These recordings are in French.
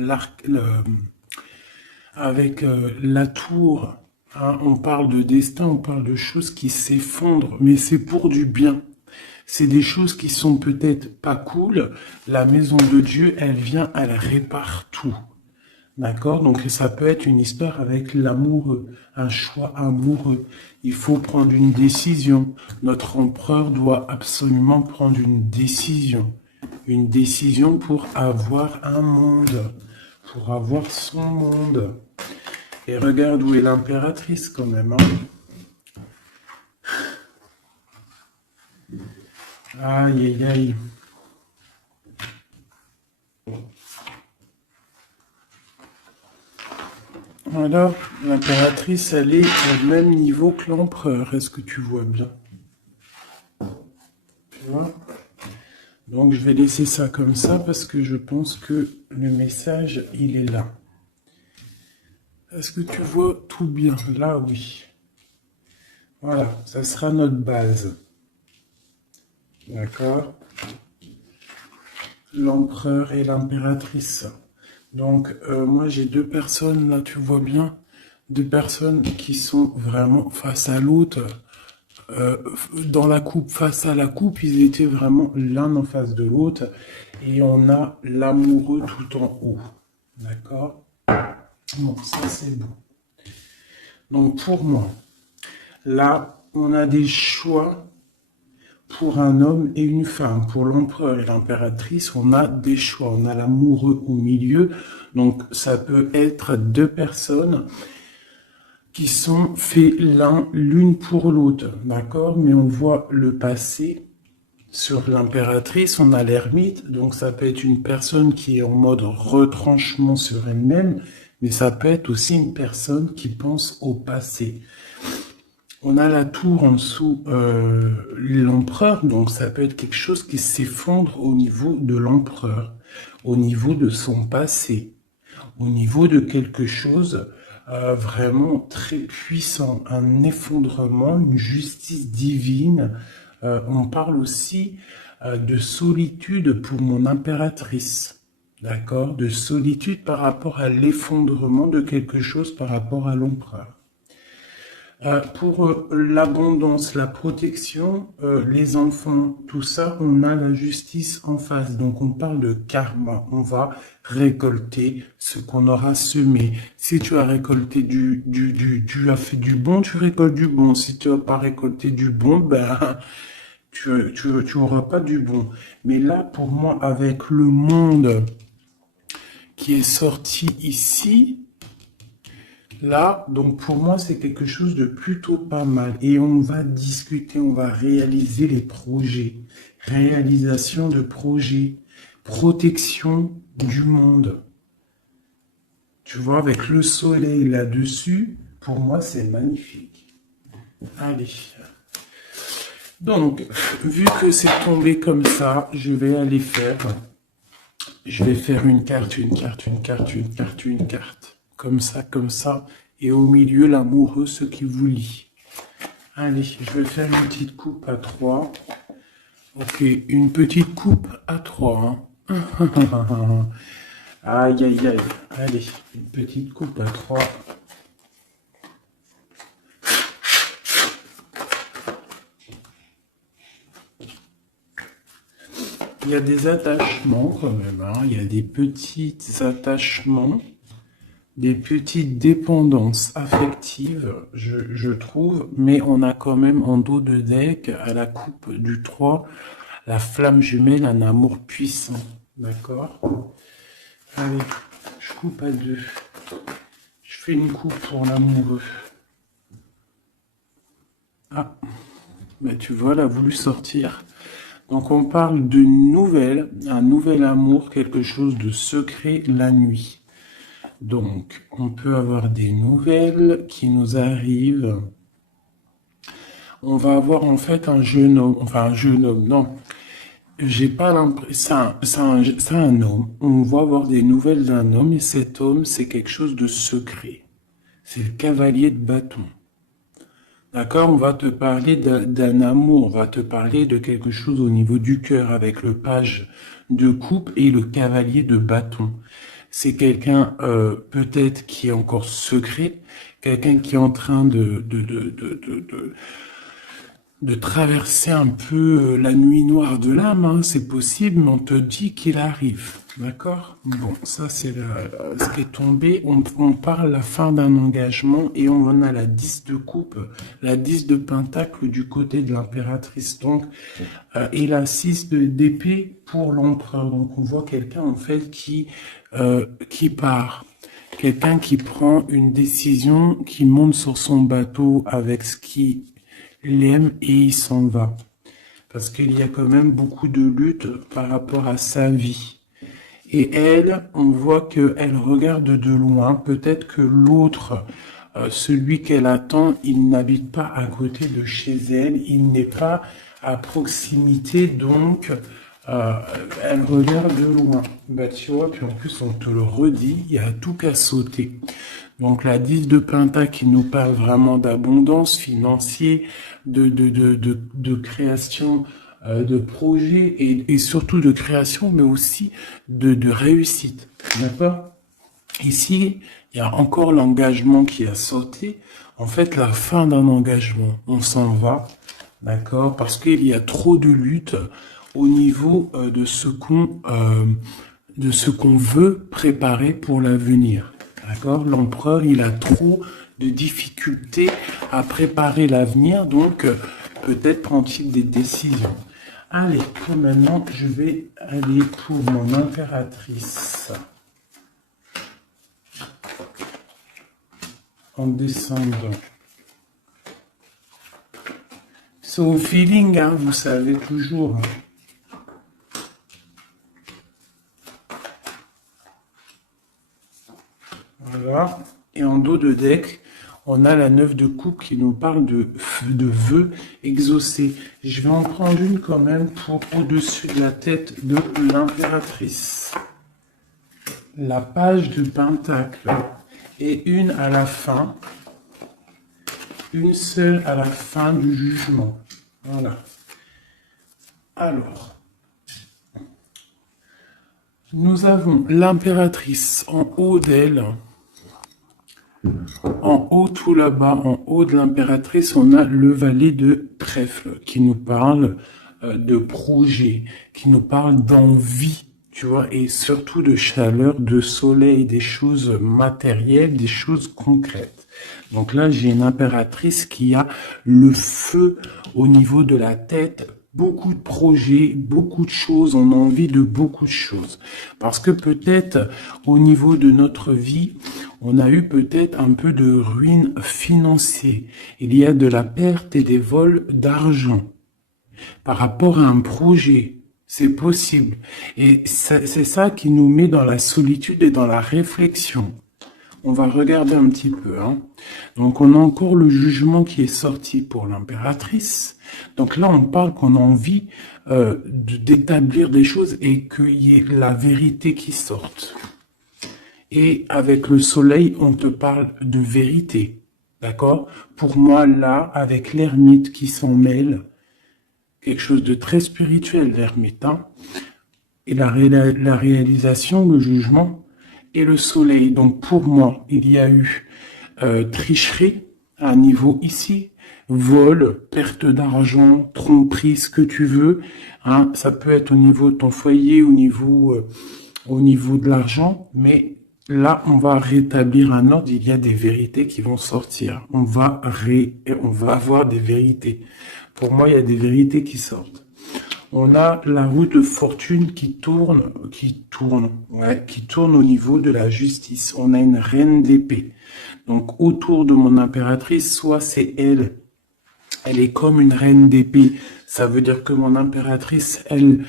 la tour, hein, on parle de destin, on parle de choses qui s'effondrent, mais c'est pour du bien. C'est des choses qui sont peut-être pas cool. La maison de Dieu, elle vient, elle répare tout. D'accord? Donc ça peut être une histoire avec l'amoureux, un choix amoureux. Il faut prendre une décision. Notre empereur doit absolument prendre une décision. Une décision pour avoir un monde, pour avoir son monde. Et regarde où est l'impératrice quand même. Hein. Aïe, aïe, aïe. Alors, l'impératrice, elle est au même niveau que l'empereur. Est-ce que tu vois bien? Tu vois? Donc, je vais laisser ça comme ça parce que je pense que le message, il est là. Est-ce que tu vois tout bien? Là, oui. Voilà, ça sera notre base. D'accord? L'empereur et l'impératrice. Donc, moi, j'ai deux personnes, là, tu vois bien, deux personnes qui sont vraiment face à l'autre. Dans la coupe, face à la coupe, ils étaient vraiment l'un en face de l'autre. Et on a l'amoureux tout en haut. D'accord? Bon, ça, c'est bon. Donc, pour moi, là, on a des choix pour un homme et une femme. Pour l'empereur et l'impératrice, on a des choix. On a l'amoureux au milieu. Donc, ça peut être deux personnes qui sont faits l'une pour l'autre. D'accord? Mais on voit le passé. Sur l'impératrice, on a l'ermite. Donc, ça peut être une personne qui est en mode retranchement sur elle-même. Mais ça peut être aussi une personne qui pense au passé. On a la tour en dessous, l'empereur, donc ça peut être quelque chose qui s'effondre au niveau de l'empereur, au niveau de son passé, au niveau de quelque chose vraiment très puissant, un effondrement, une justice divine. On parle aussi de solitude pour mon impératrice, d'accord? De solitude par rapport à l'effondrement de quelque chose par rapport à l'empereur. Pour l'abondance, la protection, les enfants, tout ça, on a la justice en face. Donc on parle de karma. On va récolter ce qu'on aura semé. Si tu as récolté tu as fait du bon, tu récoltes du bon. Si tu n'as pas récolté du bon, ben tu auras pas du bon. Mais là, pour moi, avec le monde qui est sorti ici, là, donc pour moi, c'est quelque chose de plutôt pas mal. Et on va discuter, on va réaliser les projets. Réalisation de projets. Protection du monde. Tu vois, avec le soleil là-dessus, pour moi, c'est magnifique. Allez. Donc, vu que c'est tombé comme ça, je vais aller faire... Je vais faire une carte, une carte, une carte, une carte, une carte. Comme ça. Et au milieu, l'amoureux, ce qui vous lie. Allez, je vais faire une petite coupe à 3. Ok, une petite coupe à 3. Hein. Aïe, aïe, aïe. Allez, une petite coupe à 3. Il y a des attachements quand même. Hein. Il y a des petits attachements. Des petites dépendances affectives, je trouve, mais on a quand même en dos de deck, à la coupe du 3, la flamme jumelle, un amour puissant. D'accord? Allez, je coupe à 2. Je fais une coupe pour l'amoureux. Ah, ben tu vois, elle a voulu sortir. Donc on parle d'une nouvelle, un nouvel amour, quelque chose de secret la nuit. Donc, on peut avoir des nouvelles qui nous arrivent. On va avoir en fait un jeune homme, non. J'ai pas l'impression, c'est un homme. On va avoir des nouvelles d'un homme et cet homme, c'est quelque chose de secret. C'est le cavalier de bâton. D'accord? On va te parler d'un amour, on va te parler de quelque chose au niveau du cœur avec le page de coupe et le cavalier de bâton. c'est quelqu'un peut-être qui est encore secret, quelqu'un qui est en train de traverser un peu la nuit noire de l'âme, hein, c'est possible, mais on te dit qu'il arrive, d'accord? Bon, ça c'est ce qui est tombé, on parle la fin d'un engagement et on en a la 10 de coupe, la 10 de pentacle du côté de l'impératrice, donc, et la 6 d'épée pour l'empereur, donc on voit quelqu'un en fait qui part. Quelqu'un qui prend une décision, qui monte sur son bateau avec ce qui l'aime et il s'en va. Parce qu'il y a quand même beaucoup de lutte par rapport à sa vie. Et elle, on voit qu'elle regarde de loin. Peut-être que l'autre, celui qu'elle attend, il n'habite pas à côté de chez elle. Il n'est pas à proximité, donc elle regarde de loin. Bah tu vois, puis en plus on te le redit, il y a tout qu'à sauter. Donc la 10 de Pentacle qui nous parle vraiment d'abondance financière, de création de projets et surtout de création, mais aussi de réussite. D'accord? Ici, il y a encore l'engagement qui a sauté. En fait, la fin d'un engagement, on s'en va, d'accord? Parce qu'il y a trop de lutte au niveau de ce qu'on veut préparer pour l'avenir. D'accord? L'empereur, il a trop de difficultés à préparer l'avenir, donc peut-être prend-il des décisions. Allez, pour maintenant, je vais aller pour mon impératrice. En descendant. C'est au feeling, hein, vous savez toujours. Voilà. Et en dos de deck, on a la 9 de coupe qui nous parle de vœux exaucés. Je vais en prendre une quand même pour au-dessus de la tête de l'impératrice. La page de pentacle. Et une à la fin. Une seule à la fin du jugement. Voilà. Alors. Nous avons l'impératrice en haut d'elle. En haut, tout là-bas, en haut de l'impératrice, on a le valet de trèfle qui nous parle de projet, qui nous parle d'envie, tu vois, et surtout de chaleur, de soleil, des choses matérielles, des choses concrètes. Donc là, j'ai une impératrice qui a le feu au niveau de la tête, beaucoup de projets, beaucoup de choses, on a envie de beaucoup de choses. Parce que peut-être au niveau de notre vie, on a eu peut-être un peu de ruine financière. Il y a de la perte et des vols d'argent par rapport à un projet. C'est possible. Et c'est ça qui nous met dans la solitude et dans la réflexion. On va regarder un petit peu. Hein. Donc, on a encore le jugement qui est sorti pour l'impératrice. Donc là, on parle qu'on a envie d'établir des choses et qu'il y ait la vérité qui sorte. Et avec le soleil, on te parle de vérité. D'accord? Pour moi, là, avec l'ermite qui s'en mêle, quelque chose de très spirituel, l'ermite, hein, et la réalisation, le jugement, et le soleil. Donc pour moi, il y a eu tricherie à un niveau ici, vol, perte d'argent, tromperie, ce que tu veux. Hein, ça peut être au niveau de ton foyer, au niveau de l'argent, mais là, on va rétablir un ordre. Il y a des vérités qui vont sortir. On va avoir des vérités. Pour moi, il y a des vérités qui sortent. On a la roue de fortune qui tourne au niveau de la justice. On a une reine d'épée. Donc, autour de mon impératrice, soit c'est elle est comme une reine d'épée. Ça veut dire que mon impératrice, elle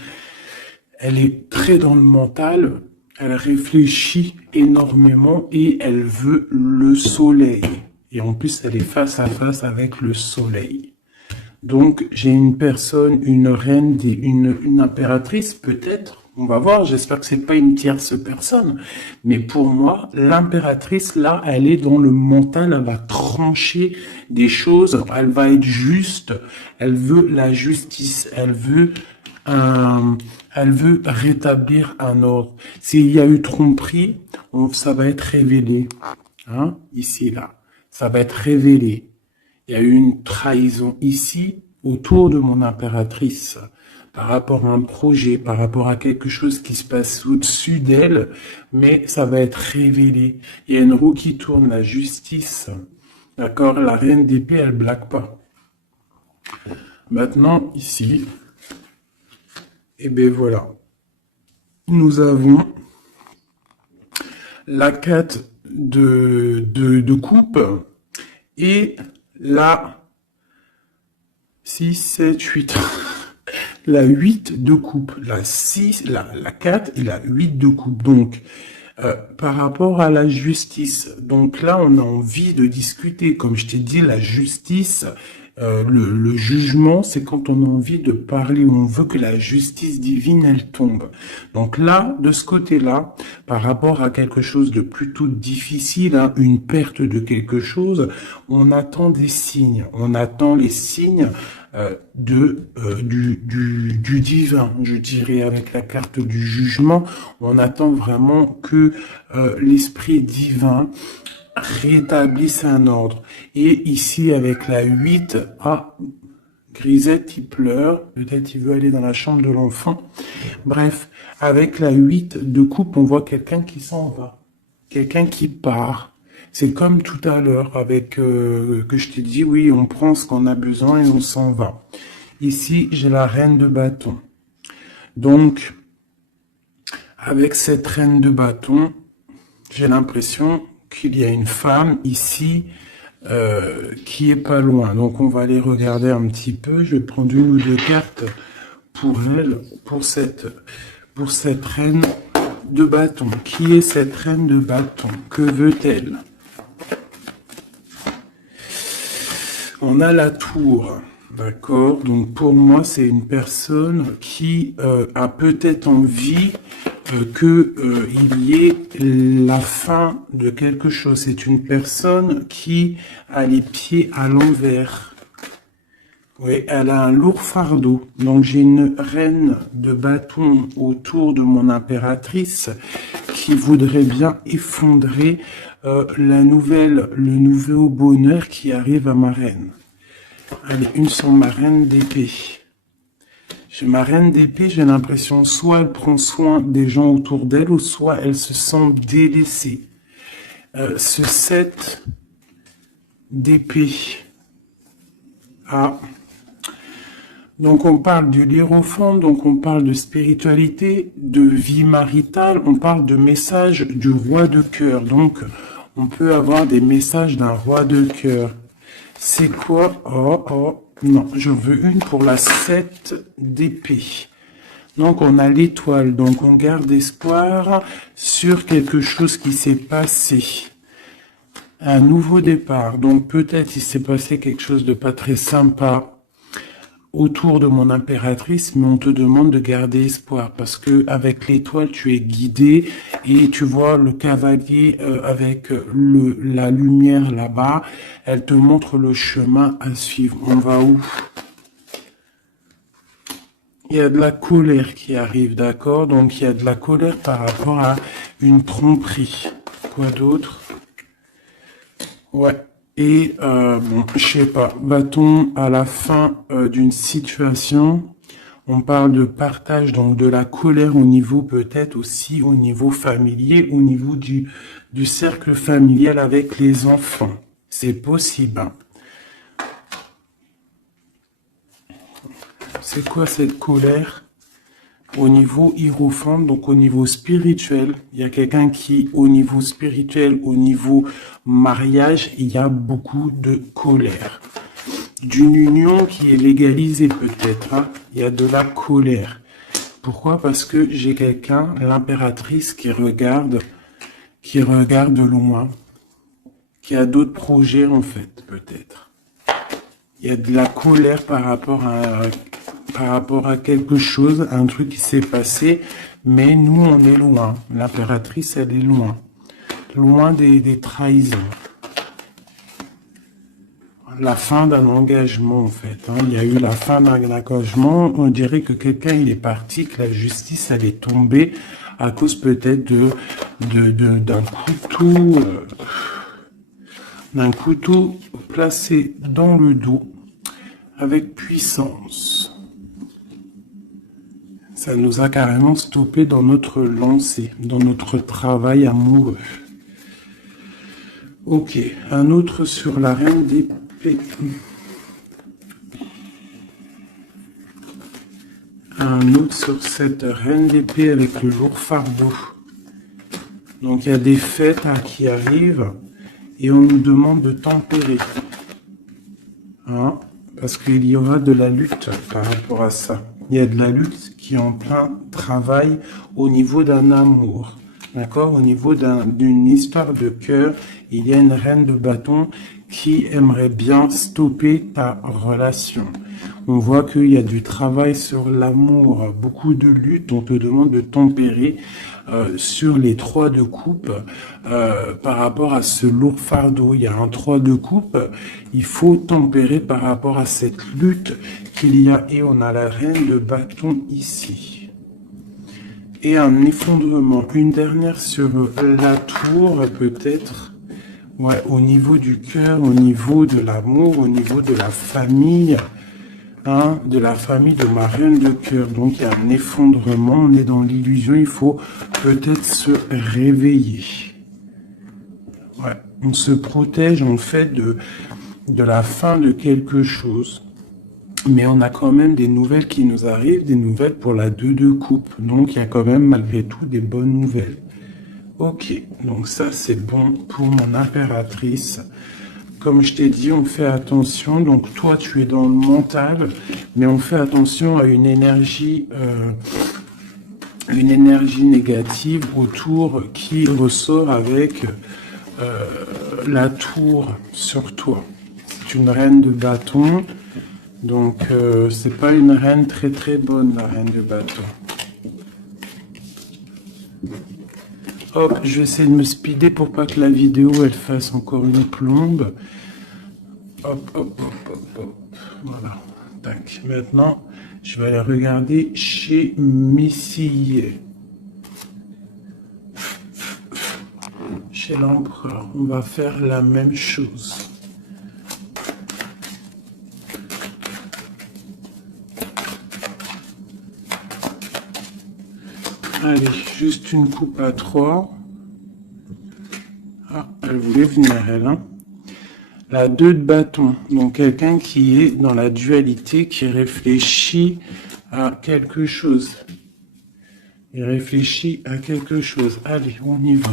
est très dans le mental. Elle réfléchit énormément et elle veut le soleil. Et en plus, elle est face à face avec le soleil. Donc, j'ai une personne, une reine, une impératrice, peut-être. On va voir, j'espère que c'est pas une tierce personne. Mais pour moi, l'impératrice, là, elle est dans le mental, elle va trancher des choses, elle va être juste, elle veut la justice, elle veut Elle veut rétablir un ordre. S'il y a eu tromperie, ça va être révélé. Hein? Ici, là. Ça va être révélé. Il y a eu une trahison ici, autour de mon impératrice, par rapport à un projet, par rapport à quelque chose qui se passe au-dessus d'elle, mais ça va être révélé. Il y a une roue qui tourne, la justice. D'accord? La reine d'épée, elle blague pas. Maintenant, ici, et bien voilà. Nous avons la 4 de coupe et la 6, 7, 8. La 8 de coupe. La 6, la 4 et la 8 de coupe. Donc, par rapport à la justice, donc là, on a envie de discuter. Comme je t'ai dit, la justice, le jugement, c'est quand on a envie de parler, où on veut que la justice divine, elle tombe. Donc là, de ce côté-là, par rapport à quelque chose de plutôt difficile, hein, une perte de quelque chose, on attend des signes. On attend les signes du divin, je dirais, avec la carte du jugement. On attend vraiment que l'esprit divin rétablisse un ordre. Et ici, avec la 8, Grisette, il pleure. Peut-être il veut aller dans la chambre de l'enfant. Bref, avec la 8 de coupe, on voit quelqu'un qui s'en va. Quelqu'un qui part. C'est comme tout à l'heure avec que je t'ai dit, oui, on prend ce qu'on a besoin et on s'en va. Ici, j'ai la reine de bâton. Donc, avec cette reine de bâton, j'ai l'impression qu'il y a une femme ici qui est pas loin. Donc, on va aller regarder un petit peu. Je vais prendre une ou deux cartes pour elle, pour cette reine de bâton. Qui est cette reine de bâton? Que veut-elle? On a la tour, d'accord? Donc pour moi, c'est une personne qui a peut-être envie qu'il y ait la fin de quelque chose. C'est une personne qui a les pieds à l'envers. Oui, elle a un lourd fardeau. Donc j'ai une reine de bâton autour de mon impératrice qui voudrait bien effondrer le nouveau bonheur qui arrive à ma reine. Allez, une sur ma reine d'épée. J'ai ma reine d'épée, j'ai l'impression soit elle prend soin des gens autour d'elle, ou soit elle se sent délaissée. Ce 7 d'épée. Donc on parle du hiérophante, donc on parle de spiritualité, de vie maritale, on parle de message du roi de cœur. Donc on peut avoir des messages d'un roi de cœur. C'est quoi? Non, je veux une pour la 7 d'épée. Donc on a l'étoile, donc on garde espoir sur quelque chose qui s'est passé. Un nouveau départ, donc peut-être il s'est passé quelque chose de pas très sympa autour de mon impératrice, mais on te demande de garder espoir parce que avec l'étoile tu es guidé et tu vois le cavalier avec la lumière là-bas, elle te montre le chemin à suivre. On va où? Il y a de la colère qui arrive, d'accord? Donc il y a de la colère par rapport à une tromperie. Quoi d'autre? Ouais. Et, bon, je sais pas, bâton à la fin d'une situation, on parle de partage, donc de la colère au niveau peut-être aussi au niveau familier, au niveau du cercle familial avec les enfants. C'est possible. Hein. C'est quoi cette colère? Au niveau hiérophante, donc au niveau spirituel, il y a quelqu'un qui, au niveau spirituel, au niveau mariage, il y a beaucoup de colère. D'une union qui est légalisée peut-être, hein, il y a de la colère. Pourquoi? Parce que j'ai quelqu'un, l'impératrice, qui regarde de loin, qui a d'autres projets en fait, peut-être. Il y a de la colère par rapport à quelque chose, un truc qui s'est passé, mais nous, on est loin. L'impératrice, elle est loin. Loin des trahisons. la fin d'un engagement, en fait. Hein. Il y a eu la fin d'un engagement. On dirait que quelqu'un, il est parti, que la justice, elle est tombée à cause peut-être d'un couteau placé dans le dos avec puissance. Ça nous a carrément stoppé dans notre lancée, dans notre travail amoureux. Ok, un autre sur la reine d'épée. Un autre sur cette reine d'épée avec le lourd fardeau. Donc il y a des fêtes qui arrivent et on nous demande de tempérer. Hein, parce qu'il y aura de la lutte par rapport à ça. Il y a de la lutte qui est en plein travail au niveau d'un amour. D'accord? Au niveau d'une histoire de cœur, il y a une reine de bâton qui aimerait bien stopper ta relation. On voit qu'il y a du travail sur l'amour, beaucoup de lutte. On te demande de tempérer sur les 3 de coupe par rapport à ce lourd fardeau. Il y a un 3 de coupe. Il faut tempérer par rapport à cette lutte qu'il y a. Et on a la reine de bâton ici. Et un effondrement. Une dernière sur la tour, peut-être. Ouais, au niveau du cœur, au niveau de l'amour, au niveau de la famille. Hein, de la famille de ma reine de cœur. Donc, il y a un effondrement. On est dans l'illusion. Il faut peut-être se réveiller. Ouais, on se protège, en fait, de la fin de quelque chose. Mais on a quand même des nouvelles qui nous arrivent, des nouvelles pour la 2 de coupe. Donc, il y a quand même, malgré tout, des bonnes nouvelles. Ok, donc ça, c'est bon pour mon impératrice. Comme je t'ai dit, on fait attention. Donc, toi, tu es dans le mental, mais on fait attention à une énergie négative autour qui ressort avec la tour sur toi. C'est une reine de bâton. Donc, c'est pas une reine très très bonne, la reine de bâton. Hop, je vais essayer de me speeder pour pas que la vidéo, elle fasse encore une plombe. Hop, hop, hop, hop, hop. Voilà. Tac. Maintenant, je vais aller regarder chez Messie. Chez l'empereur, on va faire la même chose. Allez, juste une coupe à 3. Ah, elle voulait venir, elle. Hein. La 2 de bâton. Donc, quelqu'un qui est dans la dualité, qui réfléchit à quelque chose. Il réfléchit à quelque chose. Allez, on y va.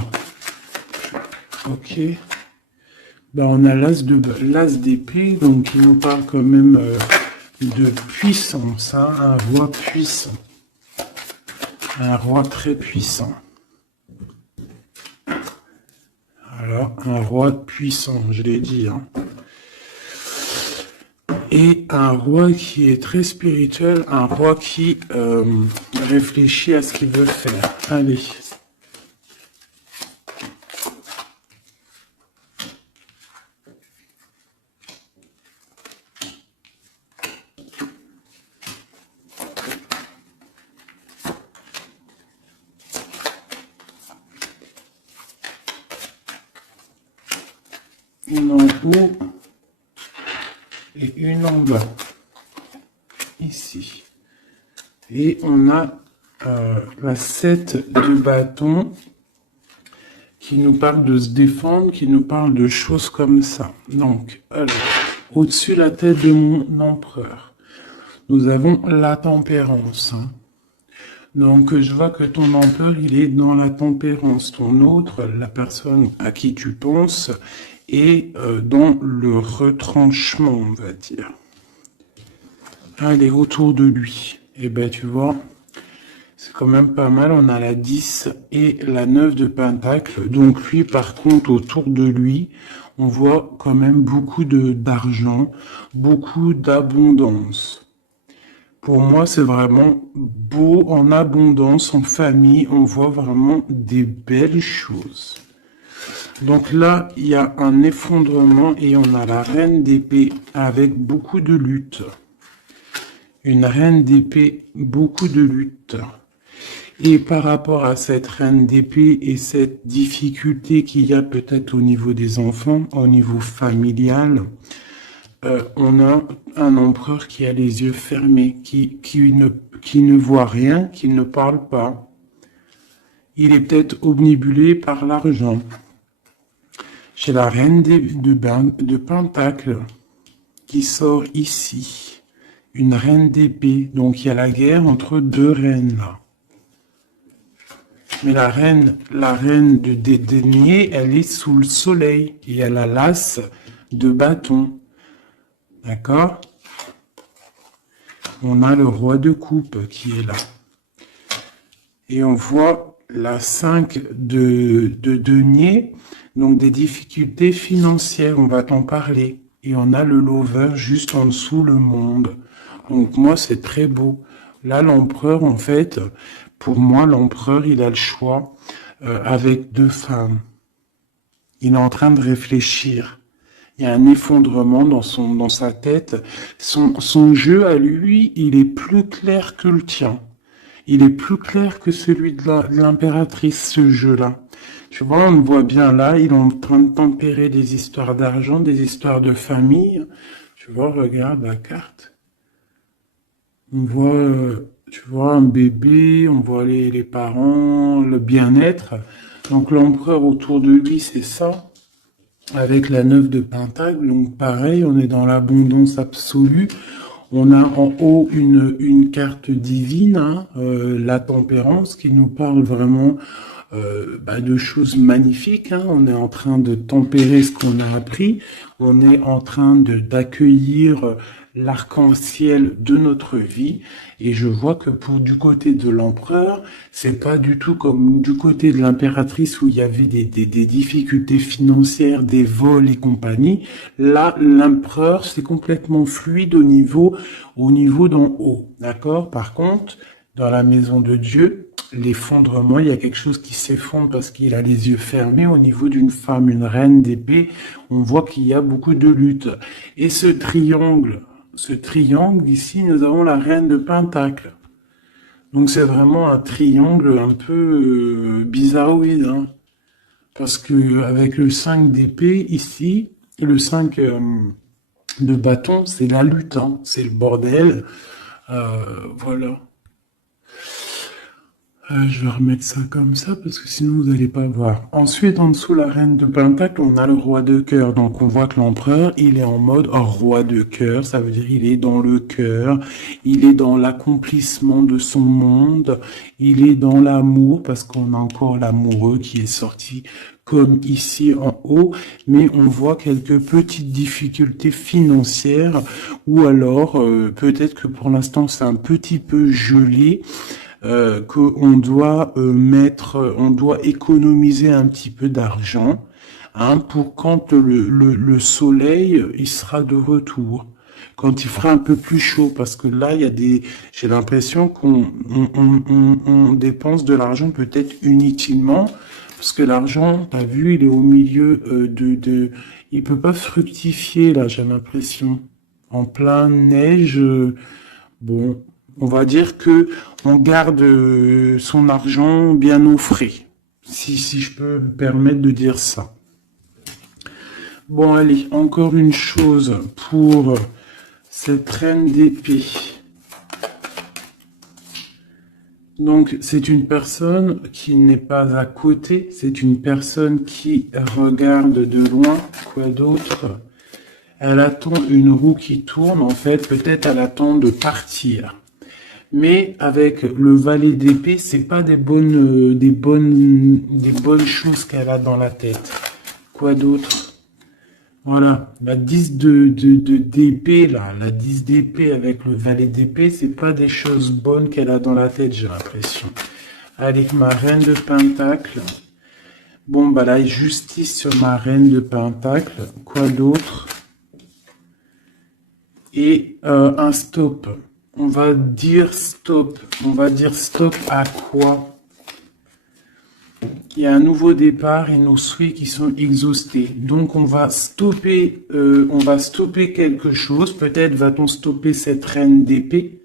Ok. Ben, on a l'as d'épée, donc il nous parle quand même de puissance. Hein, un roi puissant. Un roi très puissant. Alors, un roi puissant, je l'ai dit. Hein. Et un roi qui est très spirituel, un roi qui réfléchit à ce qu'il veut faire. Allez. Une en haut et une en bas, ici. Et on a la 7 de bâton qui nous parle de se défendre, qui nous parle de choses comme ça. Donc, alors, au-dessus de la tête de mon empereur, nous avons la tempérance. Hein. Donc, je vois que ton empereur, il est dans la tempérance. Ton autre, la personne à qui tu penses, est dans le retranchement, on va dire. Allez, autour de lui. Et ben, tu vois, c'est quand même pas mal. On a la 10 et la 9 de pentacle. Donc, lui, par contre, autour de lui, on voit quand même beaucoup d'argent, beaucoup d'abondance. Pour moi, c'est vraiment beau, en abondance, en famille. On voit vraiment des belles choses. Donc là, il y a un effondrement et on a la reine d'épée avec beaucoup de lutte. Une reine d'épée, beaucoup de lutte. Et par rapport à cette reine d'épée et cette difficulté qu'il y a peut-être au niveau des enfants, au niveau familial, on a un empereur qui a les yeux fermés, qui ne voit rien, qui ne parle pas. Il est peut-être obnubilé par l'argent. J'ai la reine de Pentacle qui sort ici. Une reine d'épée. Donc il y a la guerre entre deux reines là. Mais la reine des deniers, elle est sous le soleil. Et elle a l'as de bâton. D'accord? On a le roi de coupe qui est là. Et on voit la 5 de denier, donc des difficultés financières, on va t'en parler. Et on a le lover juste en dessous, le monde. Donc moi, c'est très beau. Là, l'empereur, en fait, pour moi, l'empereur, il a le choix avec deux femmes. Il est en train de réfléchir. Il y a un effondrement dans sa tête. Son jeu à lui, il est plus clair que le tien. Il est plus clair que celui de l'impératrice, ce jeu-là. Tu vois, on le voit bien là, il est en train de tempérer des histoires d'argent, des histoires de famille. Tu vois, regarde la carte. On voit, tu vois, un bébé, on voit les parents, le bien-être. Donc l'empereur autour de lui, c'est ça. Avec la 9 de Pentacle, donc pareil, on est dans l'abondance absolue. On a en haut une carte divine, hein, la tempérance, qui nous parle vraiment de choses magnifiques. Hein. On est en train de tempérer ce qu'on a appris. On est en train d'accueillir l'arc-en-ciel de notre vie. Et je vois que du côté de l'empereur, c'est pas du tout comme du côté de l'impératrice où il y avait des difficultés financières, des vols et compagnie. Là, l'empereur, c'est complètement fluide au niveau d'en haut. D'accord? Par contre, dans la maison de Dieu, l'effondrement, il y a quelque chose qui s'effondre parce qu'il a les yeux fermés au niveau d'une femme, une reine d'épée. On voit qu'il y a beaucoup de lutte. Et ce triangle ici, nous avons la reine de Pentacle. Donc c'est vraiment un triangle un peu bizarroïde, hein. Parce que avec le 5 d'épée ici, et le 5 de bâton, c'est la lutte, hein. C'est le bordel. Voilà. Je vais remettre ça comme ça parce que sinon vous n'allez pas voir. Ensuite, en dessous la reine de Pentacle, on a le roi de cœur. Donc on voit que l'empereur, il est en mode roi de cœur. Ça veut dire il est dans le cœur, il est dans l'accomplissement de son monde, il est dans l'amour parce qu'on a encore l'amoureux qui est sorti comme ici en haut, mais on voit quelques petites difficultés financières ou alors peut-être que pour l'instant c'est un petit peu gelé. Qu'on doit on doit économiser un petit peu d'argent, hein, pour quand le soleil il sera de retour, quand il fera un peu plus chaud, parce que là il y a j'ai l'impression on dépense de l'argent peut-être inutilement, parce que l'argent, t'as vu, il est au milieu il peut pas fructifier là, j'ai l'impression, en plein neige. Bon, on va dire que on garde son argent bien au frais, si je peux me permettre de dire ça. Bon, allez, encore une chose pour cette reine d'épée. Donc, c'est une personne qui n'est pas à côté, c'est une personne qui regarde de loin. Quoi d'autre? Elle attend une roue qui tourne, en fait, peut-être elle attend de partir. Mais avec le valet d'épée, c'est pas des bonnes choses qu'elle a dans la tête. Quoi d'autre? Voilà, la 10 d'épée, là, la 10 d'épée avec le valet d'épée, c'est pas des choses bonnes qu'elle a dans la tête, j'ai l'impression. Allez, ma reine de pentacle. Bon, bah la justice sur ma reine de pentacle. Quoi d'autre? Et un stop. On va dire stop. On va dire stop à quoi? Il y a un nouveau départ et nos souhaits qui sont exhaustés. Donc on va stopper quelque chose. Peut-être va-t-on stopper cette reine d'épée,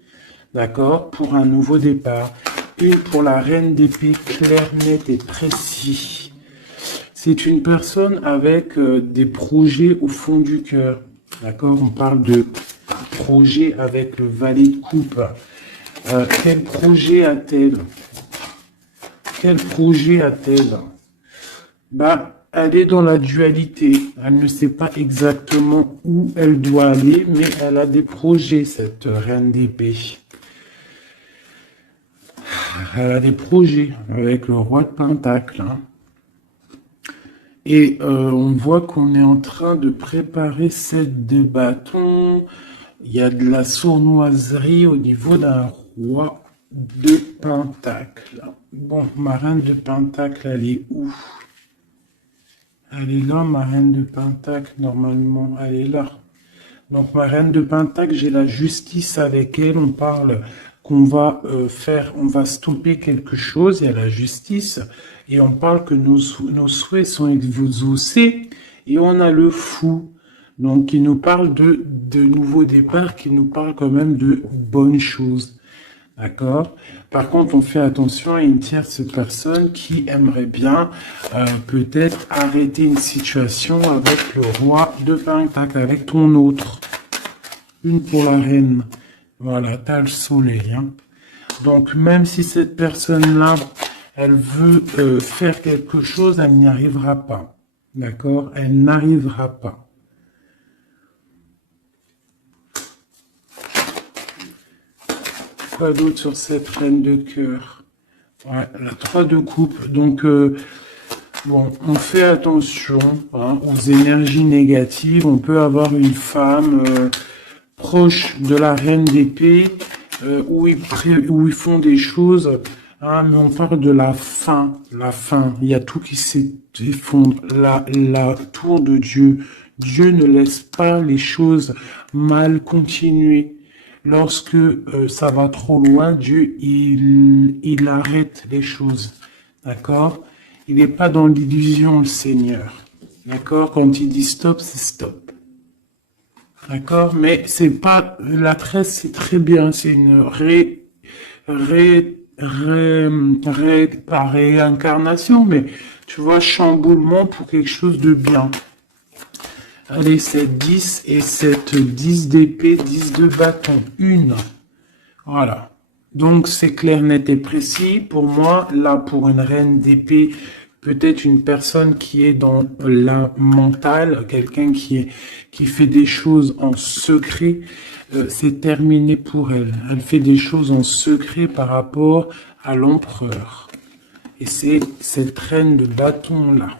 d'accord, pour un nouveau départ. Une pour la reine d'épée, clair, net et précis. C'est une personne avec des projets au fond du cœur, d'accord. On parle de projet avec le valet de coupe. Quel projet a-t-elle? Quel projet a-t-elle? Bah, elle est dans la dualité. Elle ne sait pas exactement où elle doit aller, mais elle a des projets, cette reine d'épée. Elle a des projets avec le roi de Pentacle. Hein. Et on voit qu'on est en train de préparer cette de bâton. Il y a de la sournoiserie au niveau d'un roi de Pentacle. Bon, ma reine de Pentacle, elle est où? Elle est là, ma reine de Pentacle, normalement, elle est là. Donc, ma reine de Pentacle, j'ai la justice avec elle. On parle qu'on va on va stopper quelque chose, il y a la justice. Et on parle que nos souhaits sont exaucés. Et on a le fou. Donc, qui nous parle de nouveaux départs, qui nous parle quand même de bonnes choses. D'accord. Par contre, on fait attention à une tierce personne qui aimerait bien peut-être arrêter une situation avec le roi de Pentacle, avec ton autre. Une pour la reine. Voilà, t'as le soleil. Hein. Donc, même si cette personne-là, elle veut faire quelque chose, elle n'y arrivera pas. D'accord. Elle n'arrivera pas. Quoi d'autre sur cette reine de cœur? Ouais, la 3 de coupe. Donc, bon, on fait attention hein, aux énergies négatives. On peut avoir une femme proche de la reine d'épée où ils font des choses. Hein, mais on parle de la fin. La fin. Il y a tout qui s'effondre. La tour de Dieu. Dieu ne laisse pas les choses mal continuer. Lorsque ça va trop loin, Dieu, il arrête les choses. D'accord? Il n'est pas dans l'illusion, le Seigneur. D'accord? Quand il dit stop, c'est stop. D'accord? Mais c'est pas, la tresse, c'est très bien. C'est une pas réincarnation, mais tu vois, chamboulement pour quelque chose de bien. Allez, c'est 10 et cette 10 d'épée, 10 de bâton, une. Voilà. Donc, c'est clair, net et précis. Pour moi, là, pour une reine d'épée, peut-être une personne qui est dans la mentale, quelqu'un qui fait des choses en secret, c'est terminé pour elle. Elle fait des choses en secret par rapport à l'empereur. Et c'est cette reine de bâton-là.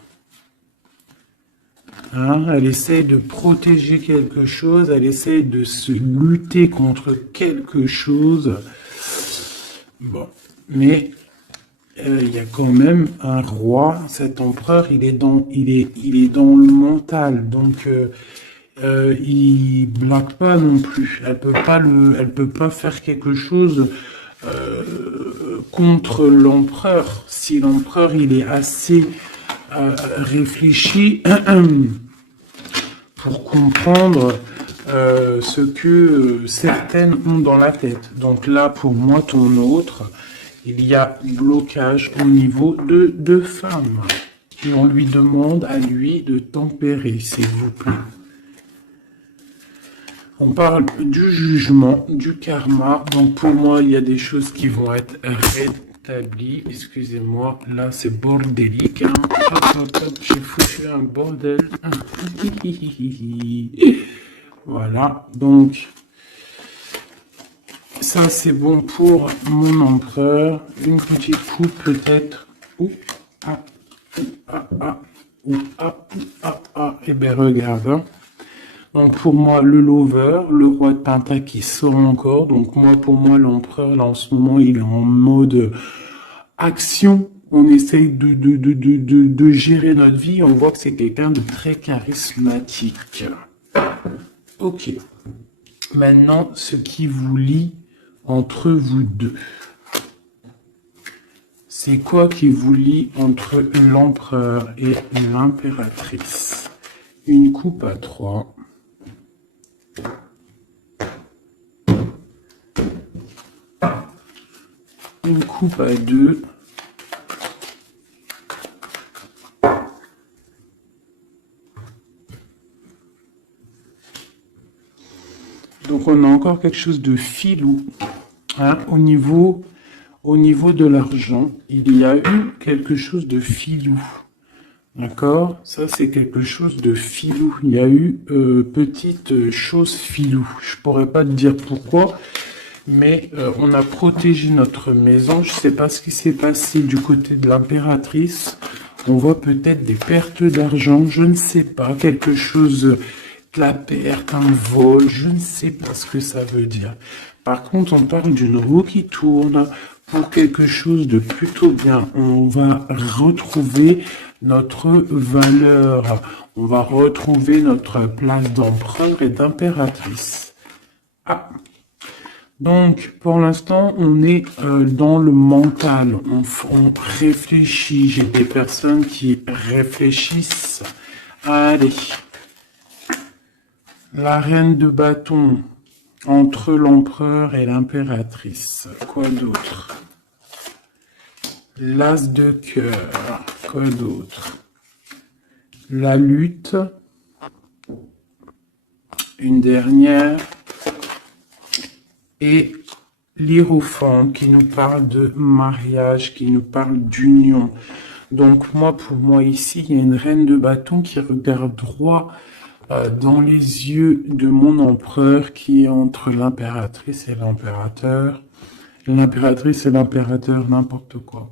Hein, elle essaie de protéger quelque chose, elle essaie de se lutter contre quelque chose. Bon, mais il y a quand même un roi, cet empereur, il est dans le mental, donc il blague pas non plus. Elle peut pas faire quelque chose contre l'empereur. Si l'empereur il est assez réfléchi pour comprendre ce que certaines ont dans la tête. Donc là, pour moi, ton autre, il y a blocage au niveau de deux femmes. Et on lui demande à lui de tempérer, s'il vous plaît. On parle du jugement, du karma. Donc pour moi, il y a des choses qui vont être rétablies. Excusez-moi, là c'est bordélique. Hein. Hop, j'ai foutu un bordel. Voilà, donc ça c'est bon pour mon empereur. Une petite coupe peut-être. Et ben regarde. Hein. Donc pour moi, le lover, le roi de Pentacle qui sort encore. Donc pour moi, l'empereur, là en ce moment, il est en mode action. On essaye de gérer notre vie. On voit que c'est quelqu'un de très charismatique. Ok. Maintenant, ce qui vous lie entre vous deux. C'est quoi qui vous lie entre l'empereur et l'impératrice? Une coupe à 3. Une coupe à 2. Donc on a encore quelque chose de filou. Hein, au niveau de l'argent, il y a eu quelque chose de filou. D'accord? Ça, c'est quelque chose de filou. Il y a eu petite chose filou. Je pourrais pas te dire pourquoi, mais on a protégé notre maison. Je sais pas ce qui s'est passé du côté de l'impératrice. On voit peut-être des pertes d'argent. Je ne sais pas. Quelque chose, de la perte, un vol. Je ne sais pas ce que ça veut dire. Par contre, on parle d'une roue qui tourne pour quelque chose de plutôt bien. On va retrouver notre valeur. On va retrouver notre place d'empereur et d'impératrice. Ah. Donc, pour l'instant, on est dans le mental. On réfléchit. J'ai des personnes qui réfléchissent. Allez. La reine de bâton. Entre l'empereur et l'impératrice. Quoi d'autre? L'as de cœur. Quoi d'autre? La lutte. Une dernière. Et l'hiérophante qui nous parle de mariage, qui nous parle d'union. Donc pour moi ici, il y a une reine de bâton qui regarde droit dans les yeux de mon empereur qui est entre l'impératrice et l'impérateur. L'impératrice et l'impérateur, n'importe quoi.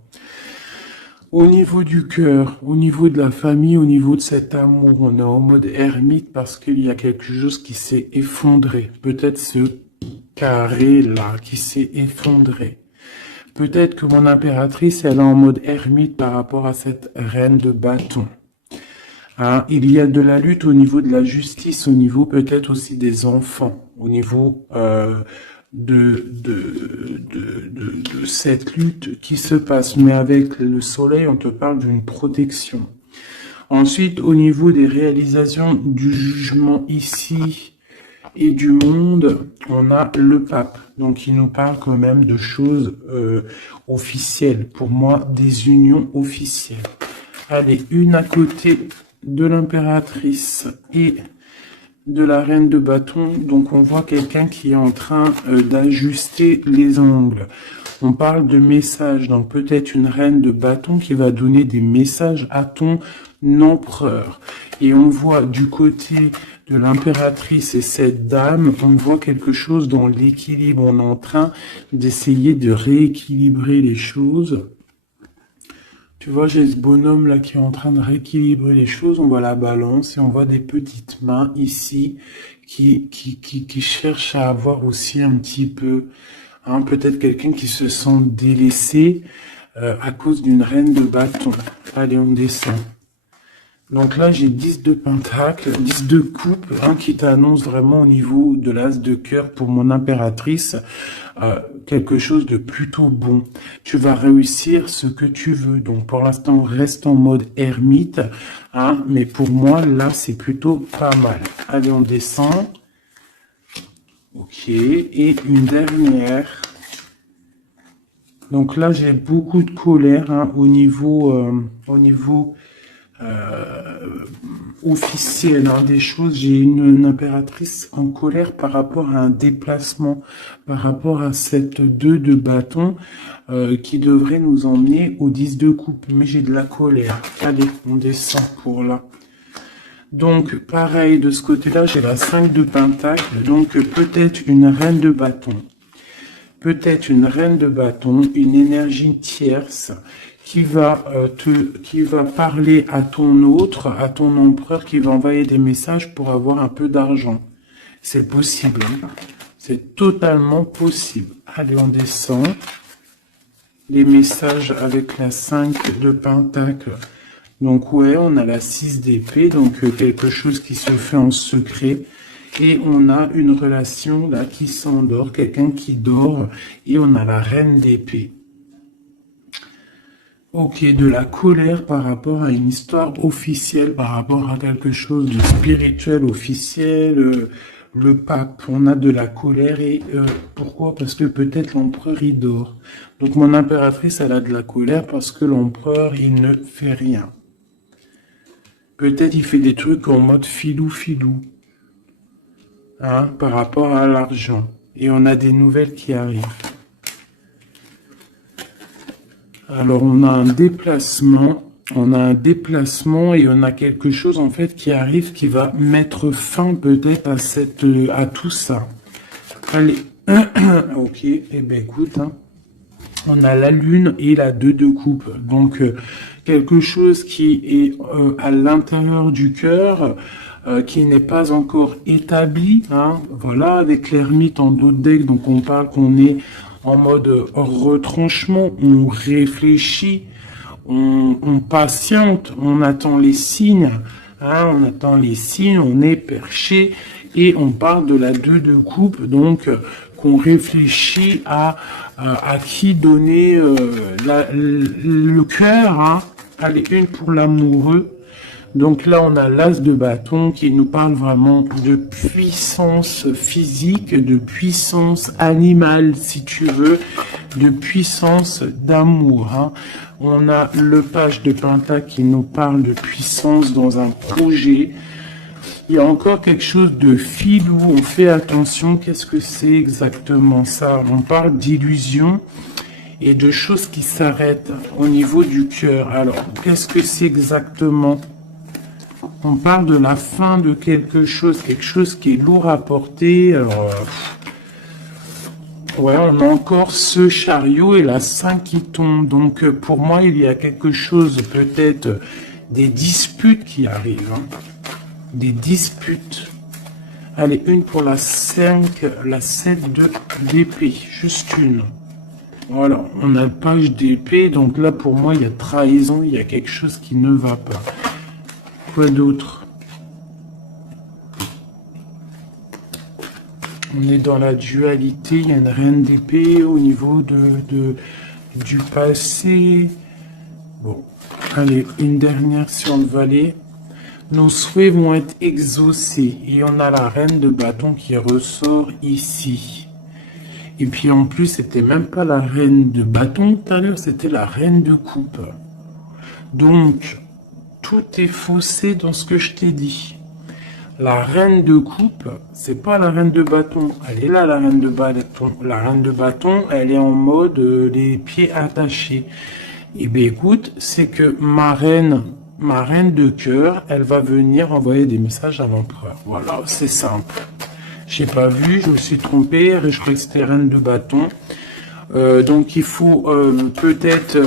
Au niveau du cœur, au niveau de la famille, au niveau de cet amour, on est en mode ermite parce qu'il y a quelque chose qui s'est effondré. Peut-être ce carré là qui s'est effondré. Peut-être que mon impératrice, elle est en mode ermite par rapport à cette reine de bâton. Hein, il y a de la lutte au niveau de la justice, au niveau peut-être aussi des enfants, au niveau de cette lutte qui se passe. Mais avec le soleil, on te parle d'une protection. Ensuite, au niveau des réalisations du jugement ici et du monde, on a le pape. Donc, il nous parle quand même de choses officielles. Pour moi, des unions officielles. Allez, une à côté de l'impératrice et de la reine de bâton. Donc, on voit quelqu'un qui est en train d'ajuster les angles. On parle de messages. Donc, peut-être une reine de bâton qui va donner des messages à ton empereur. Et on voit du côté de l'impératrice et cette dame, on voit quelque chose dans l'équilibre. On est en train d'essayer de rééquilibrer les choses. Tu vois, j'ai ce bonhomme là qui est en train de rééquilibrer les choses. On voit la balance et on voit des petites mains ici qui cherchent à avoir aussi un petit peu, hein, peut-être quelqu'un qui se sent délaissé à cause d'une reine de bâton. Allez, on descend. Donc là, j'ai 10 de pentacle, 10 de coupe, hein, qui t'annonce vraiment au niveau de l'as de cœur pour mon impératrice, quelque chose de plutôt bon. Tu vas réussir ce que tu veux. Donc pour l'instant, reste en mode ermite, hein, mais pour moi, là, c'est plutôt pas mal. Allez, on descend. Ok, et une dernière. Donc là, j'ai beaucoup de colère, hein, au niveau officiel, hein, des choses. J'ai une impératrice en colère par rapport à un déplacement, par rapport à cette 2 de bâton qui devrait nous emmener au 10 de coupe. Mais j'ai de la colère. Allez, on descend pour là. Donc, pareil, de ce côté-là, j'ai la 5 de pentacle. Donc, peut-être une reine de bâton. Peut-être une reine de bâton, une énergie tierce qui va parler à ton autre, à ton empereur, qui va envoyer des messages pour avoir un peu d'argent. C'est possible, hein. C'est totalement possible. Allez, on descend. Les messages avec la 5 de pentacle. Donc ouais, on a la 6 d'épée, donc quelque chose qui se fait en secret. Et on a une relation là qui s'endort, quelqu'un qui dort, et on a la reine d'épée. Ok, de la colère par rapport à une histoire officielle, par rapport à quelque chose de spirituel officiel. Le pape, on a de la colère et pourquoi? Parce que peut-être l'empereur il dort. Donc mon impératrice, elle a de la colère parce que l'empereur il ne fait rien. Peut-être il fait des trucs en mode filou filou, hein, par rapport à l'argent. Et on a des nouvelles qui arrivent. Alors on a un déplacement et on a quelque chose en fait qui arrive qui va mettre fin peut-être à tout ça. Allez, ok, eh ben écoute, hein, on a la lune et la 2 de coupe, donc quelque chose qui est à l'intérieur du cœur. Qui n'est pas encore établi, hein, voilà, avec l'ermite en dos de deck, donc on parle qu'on est en mode retranchement, on réfléchit, on patiente, on attend les signes, hein, on attend les signes, on est perché, et on parle de la 2 de coupe, donc qu'on réfléchit à qui donner le cœur, hein. Allez, une pour l'amoureux. Donc là, on a l'as de bâton qui nous parle vraiment de puissance physique, de puissance animale, si tu veux, de puissance d'amour, hein. On a le page de pentacle qui nous parle de puissance dans un projet. Il y a encore quelque chose de filou, on fait attention, qu'est-ce que c'est exactement ça? On parle d'illusion et de choses qui s'arrêtent au niveau du cœur. Alors, qu'est-ce que c'est exactement? On parle de la fin de quelque chose qui est lourd à porter. Alors, ouais, on a encore ce chariot et la 5 qui tombe. Donc, pour moi, il y a quelque chose, peut-être, des disputes qui arrivent. Hein. Des disputes. Allez, une pour la 5, la 7 d'épée. Juste une. Voilà, on a page d'épée. Donc là, pour moi, il y a trahison, il y a quelque chose qui ne va pas. Quoi d'autre? On est dans la dualité, il y a une reine d'épée au niveau du passé. Bon, allez, une dernière sur le valet. Nos souhaits vont être exaucés. Et on a la reine de bâton qui ressort ici. Et puis en plus, c'était même pas la reine de bâton tout à l'heure, c'était la reine de coupe. Donc, tout est faussé dans ce que je t'ai dit. La reine de coupe, c'est pas la reine de bâton. Elle est là, la reine de bâton. La reine de bâton, elle est en mode les pieds attachés. Et bien écoute, c'est que ma reine de cœur, elle va venir envoyer des messages à l'empereur. Voilà, c'est simple. J'ai pas vu, je me suis trompé, je croyais que c'était reine de bâton. Donc il faut peut-être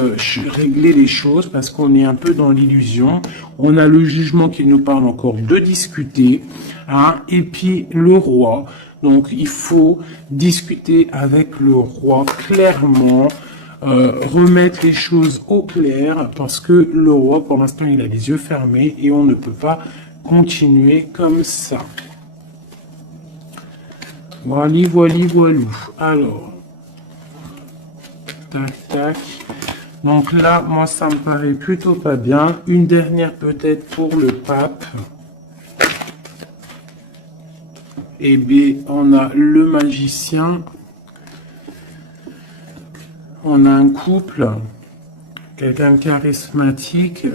régler les choses parce qu'on est un peu dans l'illusion. On a le jugement qui nous parle encore de discuter, hein, et puis le roi. Donc il faut discuter avec le roi clairement, remettre les choses au clair parce que le roi pour l'instant il a les yeux fermés et on ne peut pas continuer comme ça. Voilà, voilou. Alors. Tac, tac. Donc là, moi, ça me paraît plutôt pas bien. Une dernière peut-être pour le pape. Eh bien, on a le magicien. On a un couple. Quelqu'un de charismatique.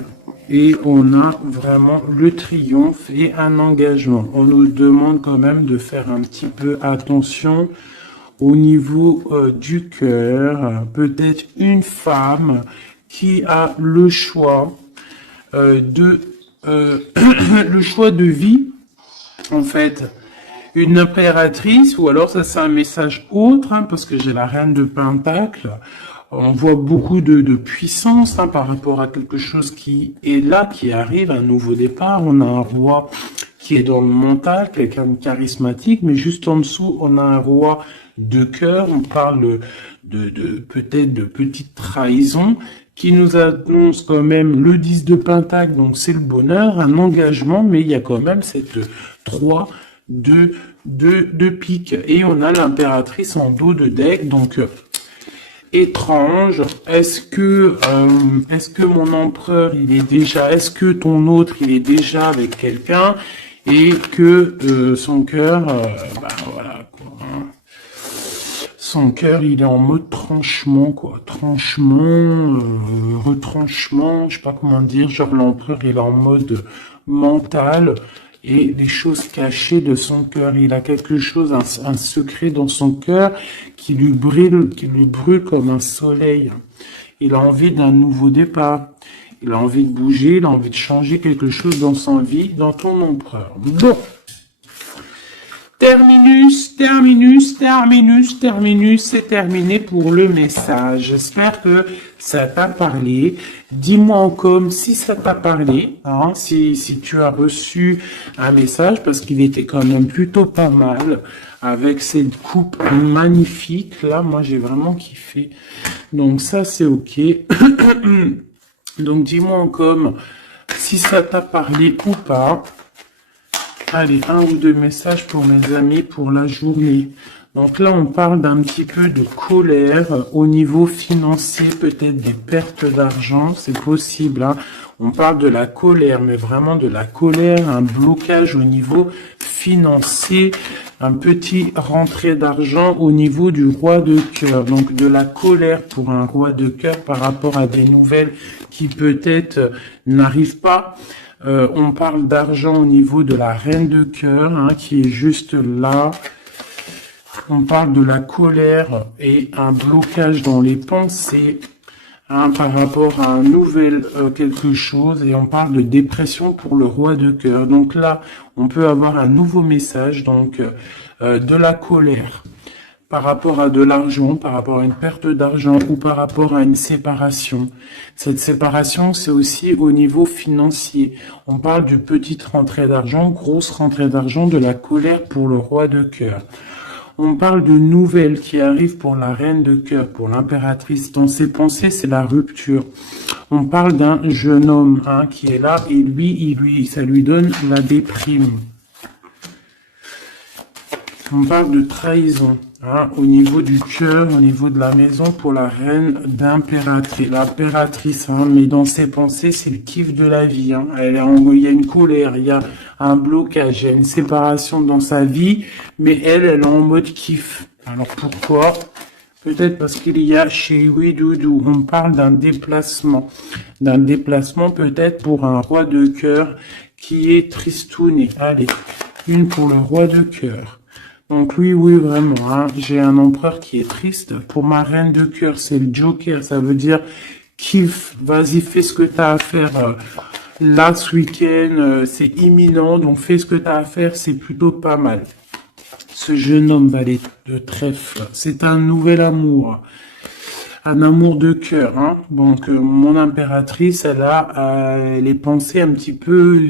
Et on a vraiment le triomphe et un engagement. On nous demande quand même de faire un petit peu attention au niveau du cœur, peut-être une femme qui a le choix le choix de vie, en fait, une impératrice, ou alors ça c'est un message autre, hein, parce que j'ai la reine de Pentacle. On voit beaucoup de puissance, hein, par rapport à quelque chose qui est là, qui arrive, un nouveau départ. On a un roi qui est dans le mental, quelqu'un de charismatique, mais juste en dessous, on a un roi de cœur. On parle peut-être de petite trahison qui nous annonce quand même le 10 de Pentacle, donc c'est le bonheur, un engagement, mais il y a quand même cette 3 de pique. Et on a l'impératrice en dos de deck, donc étrange. Est-ce que mon empereur, est-ce que ton autre, il est déjà avec quelqu'un et que son cœur, voilà, quoi, hein. Son cœur, il est en mode tranchement, quoi. Tranchement, retranchement, je sais pas comment dire. Genre, l'empereur, il est en mode mental et des choses cachées de son cœur. Il a quelque chose, un secret dans son cœur qui lui brûle comme un soleil. Il a envie d'un nouveau départ. Il a envie de bouger, il a envie de changer quelque chose dans sa vie, dans ton empereur. Bon. Terminus, c'est terminé pour le message. J'espère que ça t'a parlé. Dis-moi en com si ça t'a parlé, hein, si tu as reçu un message, parce qu'il était quand même plutôt pas mal, avec cette coupe magnifique. Là, moi, j'ai vraiment kiffé. Donc ça, c'est ok. Donc dis-moi en com si ça t'a parlé ou pas. Allez, un ou deux messages pour mes amis pour la journée. Donc là, on parle d'un petit peu de colère au niveau financier, peut-être des pertes d'argent, c'est possible, hein. On parle de la colère, mais vraiment de la colère, un blocage au niveau financier, un petit rentrée d'argent au niveau du roi de cœur. Donc de la colère pour un roi de cœur par rapport à des nouvelles qui peut-être n'arrivent pas. On parle d'argent au niveau de la reine de cœur, hein, qui est juste là. On parle de la colère et un blocage dans les pensées, hein, par rapport à un nouvel quelque chose. Et on parle de dépression pour le roi de cœur. Donc là, on peut avoir un nouveau message, donc de la colère par rapport à de l'argent, par rapport à une perte d'argent ou par rapport à une séparation. Cette séparation, c'est aussi au niveau financier. On parle de petite rentrée d'argent, grosse rentrée d'argent, de la colère pour le roi de cœur. On parle de nouvelles qui arrivent pour la reine de cœur, pour l'impératrice. Dans ses pensées, c'est la rupture. On parle d'un jeune homme, hein, qui est là et ça lui donne la déprime. On parle de trahison, hein, au niveau du cœur, au niveau de la maison pour la reine d'impératrice. L'impératrice, hein, mais dans ses pensées, c'est le kiff de la vie. Hein. Il y a une colère, il y a un blocage, il y a une séparation dans sa vie, mais elle est en mode kiff. Alors pourquoi? Peut-être parce qu'il y a chez Ouidoudou, on parle d'un déplacement. D'un déplacement peut-être pour un roi de cœur qui est tristouné. Allez, une pour le roi de cœur. Donc oui, vraiment, hein, j'ai un empereur qui est triste. Pour ma reine de cœur, c'est le Joker, ça veut dire kiff, vas-y, fais ce que tu as à faire là ce week-end, c'est imminent, donc fais ce que tu as à faire, c'est plutôt pas mal. Ce jeune homme valet de trèfle, c'est un nouvel amour, un amour de cœur. Hein. Donc mon impératrice, elle a les pensées un petit peu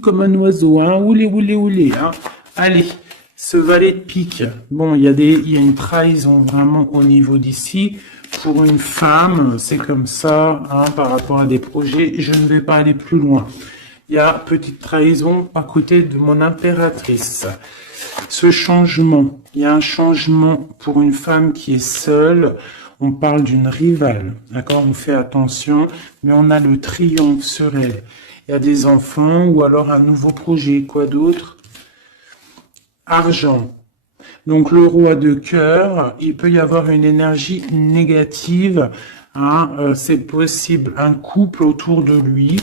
comme un oiseau, hein, oulé, hein. Allez. Ce valet de pique, bon, il y a une trahison vraiment au niveau d'ici. Pour une femme, c'est comme ça, hein, par rapport à des projets. Je ne vais pas aller plus loin. Il y a petite trahison à côté de mon impératrice. Ce changement, il y a un changement pour une femme qui est seule. On parle d'une rivale, d'accord? On fait attention, mais on a le triomphe sur elle. Il y a des enfants ou alors un nouveau projet. Quoi d'autre? Argent. Donc le roi de cœur, il peut y avoir une énergie négative, hein, c'est possible un couple autour de lui,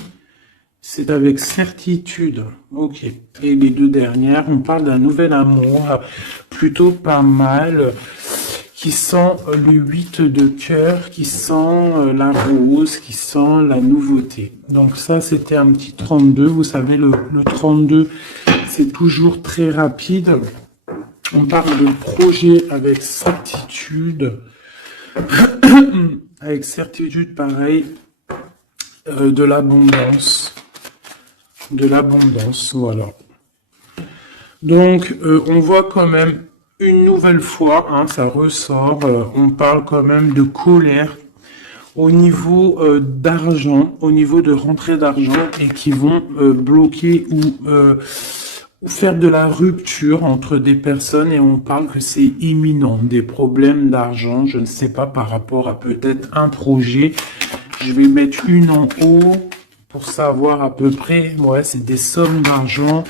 c'est avec certitude. Ok. Et les deux dernières, on parle d'un nouvel amour, plutôt pas mal, qui sent le 8 de cœur, qui sent la rose, qui sent la nouveauté. Donc ça, c'était un petit 32. Vous savez, le 32, c'est toujours très rapide. On parle de projet avec certitude. Avec certitude, pareil. De l'abondance. De l'abondance, voilà. Donc, on voit quand même une nouvelle fois, hein, ça ressort, on parle quand même de colère au niveau d'argent, au niveau de rentrée d'argent et qui vont bloquer ou ou faire de la rupture entre des personnes et on parle que c'est imminent, des problèmes d'argent, je ne sais pas, par rapport à peut-être un projet. Je vais mettre une en haut pour savoir à peu près, ouais, c'est des sommes d'argent.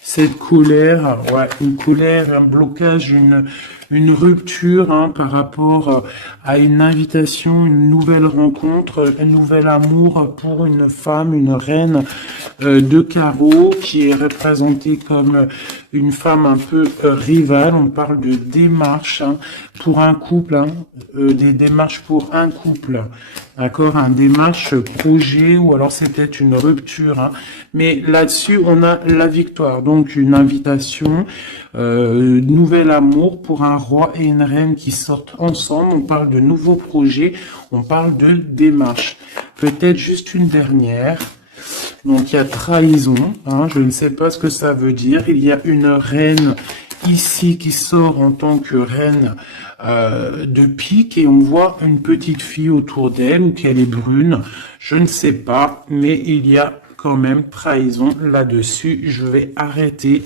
Cette colère, ouais, une colère, un blocage, une rupture hein, par rapport à une invitation, une nouvelle rencontre, un nouvel amour pour une femme, une reine de carreau qui est représentée comme une femme un peu rivale. On parle de démarches hein, pour un couple, hein, des démarches pour un couple. D'accord, un démarche projet ou alors c'est peut-être une rupture. Hein. Mais là-dessus, on a la victoire. Donc une invitation, nouvel amour pour un roi et une reine qui sortent ensemble. On parle de nouveaux projets, on parle de démarche. Peut-être juste une dernière. Donc il y a trahison, hein, je ne sais pas ce que ça veut dire. Il y a une reine ici qui sort en tant que reine de pique et on voit une petite fille autour d'elle ou qu'elle est brune, je ne sais pas, mais il y a quand même trahison là-dessus. Je vais arrêter